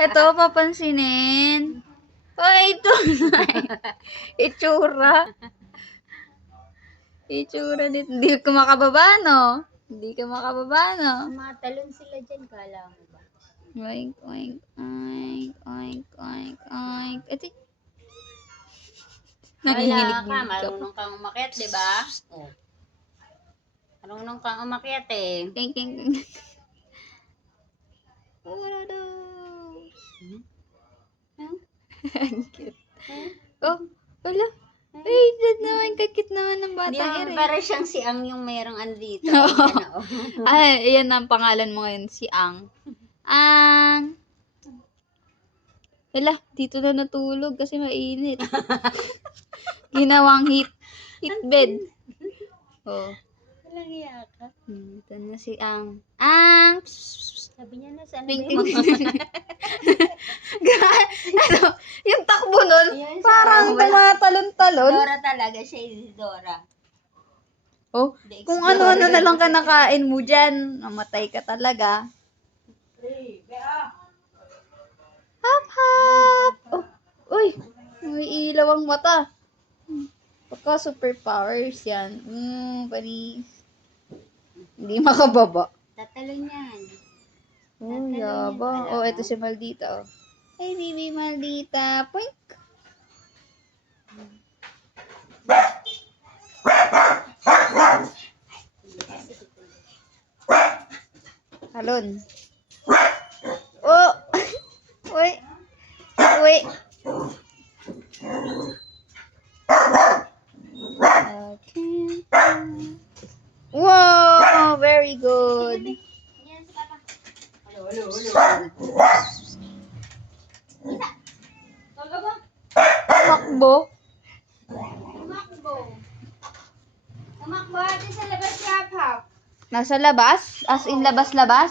Ito, papansinin. Ay, ito. Itsura. Itsura dito. Hindi ka makababa, no? Hindi ka makababa, no? Matalon sila dyan, kala mo ba? Oink, oink, oink, oink, oink, oink. Ito. Wala ka, Nanginginig-nginig ka pa. marunong kang umakyat, di ba? Oh. Marunong kang umakyat eh. King, king, king. Wala daw. Ang cute. Oh, wala. Ay, dad naman, kakit naman ng Hindi bata. naman para siyang si Ang yung mayroong andito. Oo. Yan, oh. Ay, yan ang pangalan mo ngayon, si Ang. Ang. Wala, dito na natulog kasi mainit. Ginawang heat bed. Oh. Walang iya ka. Ito na si Ang. Ang. Sabi niya na, saan Ting, ba ting, yung ting. Ano, yung takbo nun, Yan, parang wala. tumatalon-talon. Dora talaga, siya is Dora. Oh, The kung Explorer. ano-ano na lang kinakain mo dyan, namatay ka talaga. Hap, hap. Oh, uy, may ilaw ang mata. Baka superpowers yan. Panis. Hindi makababa. Tatalon yan. Oh, yabang. Oh, eto si Maldita. Oh. Hey, baby Maldita. Poink. Alon. Oh! Uy! Uy! Okay. Wow! Very good. Yan si Papa. Halo. Talaga? Takbo. Tumakbo. Tumakbo ate sa labas, Hap-Hap. Nasa labas? As in labas-labas?